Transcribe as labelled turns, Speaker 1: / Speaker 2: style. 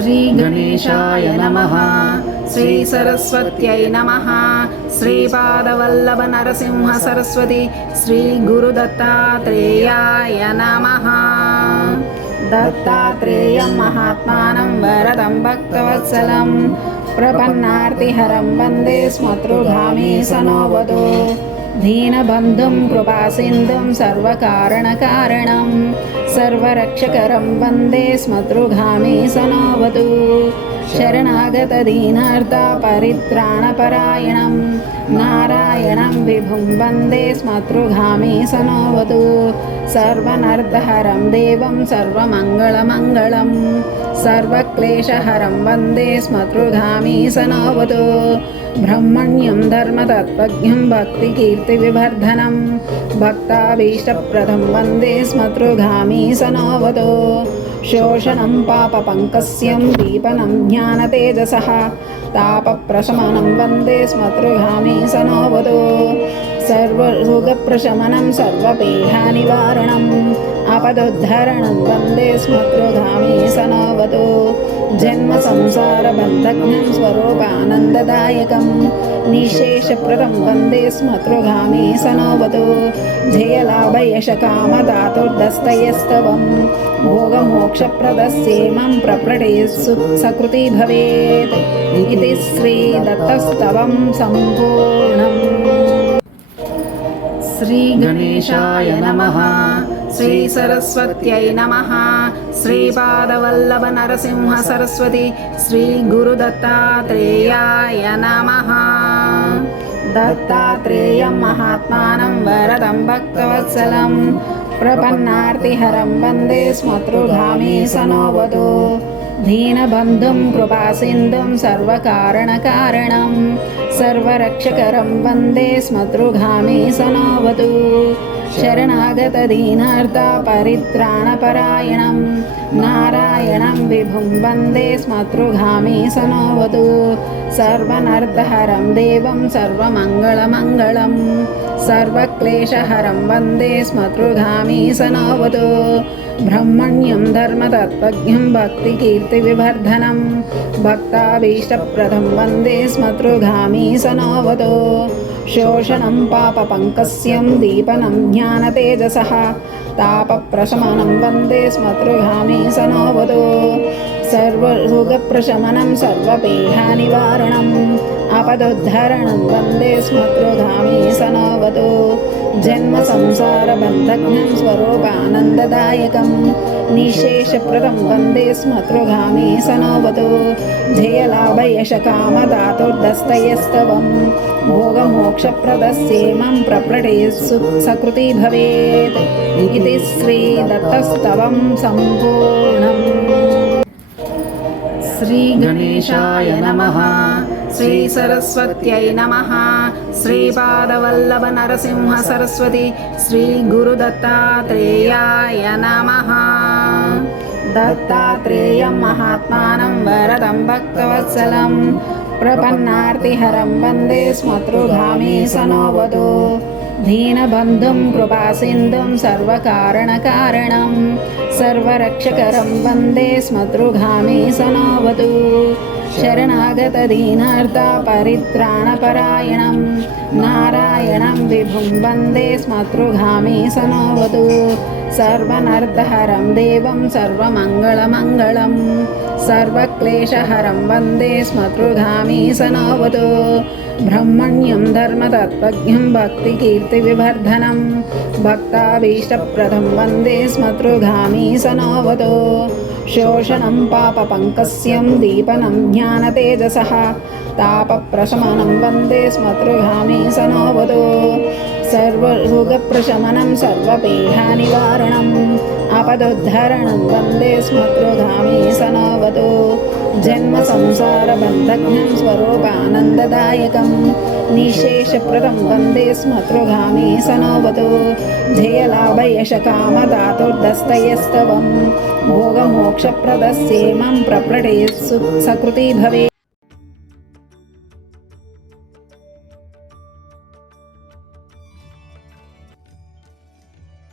Speaker 1: శ్రీ గణేశాయ నమ. శ్రీ సరస్వత్యై నమ. శ్రీపాదవల్లభ నరసింహ సరస్వతి శ్రీ గురు దత్తాత్రేయాయ నమ. దత్తాత్రేయం మహాత్మానం వరదం భక్తవత్సలం. ప్రపన్నార్తిహరం వందే స్మతృధామే సనోవదో. दीनबन्धुं कृपासिन्धुं सर्वकारणकारणं सर्वरक्षकरं वन्दे स्मतृगामी सनोवतु శరణాగతదీనార్థ పరిత్రాణపరాయణం నారాయణం విభుం వందే స్మతృగామి సనోవతు సర్వనర్దహరం దేవం సర్వమంగళమంగళం సర్వక్లేశహరం వందే స్మతృగామి సనోవతు బ్రహ్మణ్యం ధర్మతత్వజ్ఞం భక్తికీర్తివివర్ధనం భక్తాభీష్టప్రదం వందే స్మతృగామి సనోవతు శోషణం పాపపంకస్యం దీపనం జ్ఞా ज्ञानतेजसः तापप्रशमनं वंदे स्मतृगामी स नोवदो सर्वरोगप्रशमनं सर्वपीठानिवारणम् अपदुद्धरणं वंदे स्मतृगामी स नोवदो జన్మ సంసార బంధజ్ఞం స్వరూపానందదాయకం నిశేషప్రదం వందే స్మతృగామి సనోవతు ధ్యేయలాభయశకామదాతుర్దస్తయస్తవం భోగమోక్షప్రదస్యేమం ప్రప్రడే సకృతి భవేత్ ఇది శ్రీదత్తస్తవం సంపూర్ణం శ్రీగణేశాయ నమః శ్రీ సరస్వత్యై నమ శ్రీపాదవల్లభ నరసింహ సరస్వతి శ్రీ గురుదత్తాత్రేయాయ నమ దత్తాత్రేయం మహాత్మానం వరదం భక్తవత్సలం ప్రపన్నార్తిహరం వందే స్మతృధామీ సనోవదో दीनबन्धुं कृपासिन्धुं सर्वकारणकारणं सर्वरक्षकरं वन्दे स्मतृगामी सनोवतु। शरणागतदीनार्ता परित्राणपरायणं नारायणं विभुं वन्दे स्मतृगामी सनोवतु। सर्वनर्दहरं देवं सर्वमङ्गलमङ्गलं सर्वक्लेशहरं वंदे स्मतृगामी सनोवतु। ब्रह्मण्यं धर्मतत्त्वज्ञं भक्तिकीर्तिविवर्धनं। भक्ताभीष्टप्रदं वंदे स्मतृगामी सनोवतो। शोषणं पापपङ्कस्यं, दीपनं ज्ञानतेजसः। तापप्रशमनं वंदे स्मतृगामी सनोवतो। सर्वरोगप्रशमनं सर्वपीडानिवारणम्। आपदोद्धरणं वन्दे स्मतृगामी सनोवतो जन्मसंसारबन्धज्ञं स्वरूपानन्ददायकं निःशेषप्रदं वन्दे स्मतृगामी सनोवतो जयलाभयशकामदातुर्दस्तयस्तवं भोगमोक्षप्रदस्येमं प्रप्रटे सकृति भवेत् इति श्रीदत्तस्तवं सम्पूर्णम् श्रीगणेशाय नमः श्रीसरस्वत्यै नमः। श्रीपादवल्लभनरसिंह सरस्वती श्रीगुरुदत्तात्रेयाय नमः। दत्तात्रेयं महात्मानं वरदं भक्तवत्सलं। प्रपन्नार्तिहरं वन्दे स्मतृगामी सनोवतो। दीनबन्धुं कृपासिन्धुं सर्वकारणकारणं। सर्वरक्षकरं वन्दे स्मतृगामी सनोवतु शरणागतदीनार्ता परित्राणपरायणं नारायणं विभुं वन्दे स्मतृगामी सनोवतु सर्वनर्दहरं देवं सर्वमङ्गलमङ्गलं सर्वक्लेशहरं वन्दे स्मतृगामी सनोवतु ब्रह्मण्यं धर्मतत्त्वज्ञं भक्तिकीर्तिविवर्धनं भक्ताभीष्टप्रदं वन्दे स्मतृगामी सनोवतो शोषणं पापपङ्कस्यं दीपनं ज्ञानतेजसः तापप्रशमनं वन्दे स्मतृगामी सनोवतो सर्वरोगप्रशमनं सर्वपीडानिवारणम् आपदोद्धरणं वन्दे स्मतृगामी सनोवतो జన్మ సంసార బంధజ్ఞం స్వరూపానందదాయకం నిశేషప్రదం వందే స్మతృగామి సనోవతు ధ్యేయలాభయశ కామధాతుర్దస్తయస్తవం భోగమోక్షప్రదస్యేమం ప్రప్రడే సకృతి భవే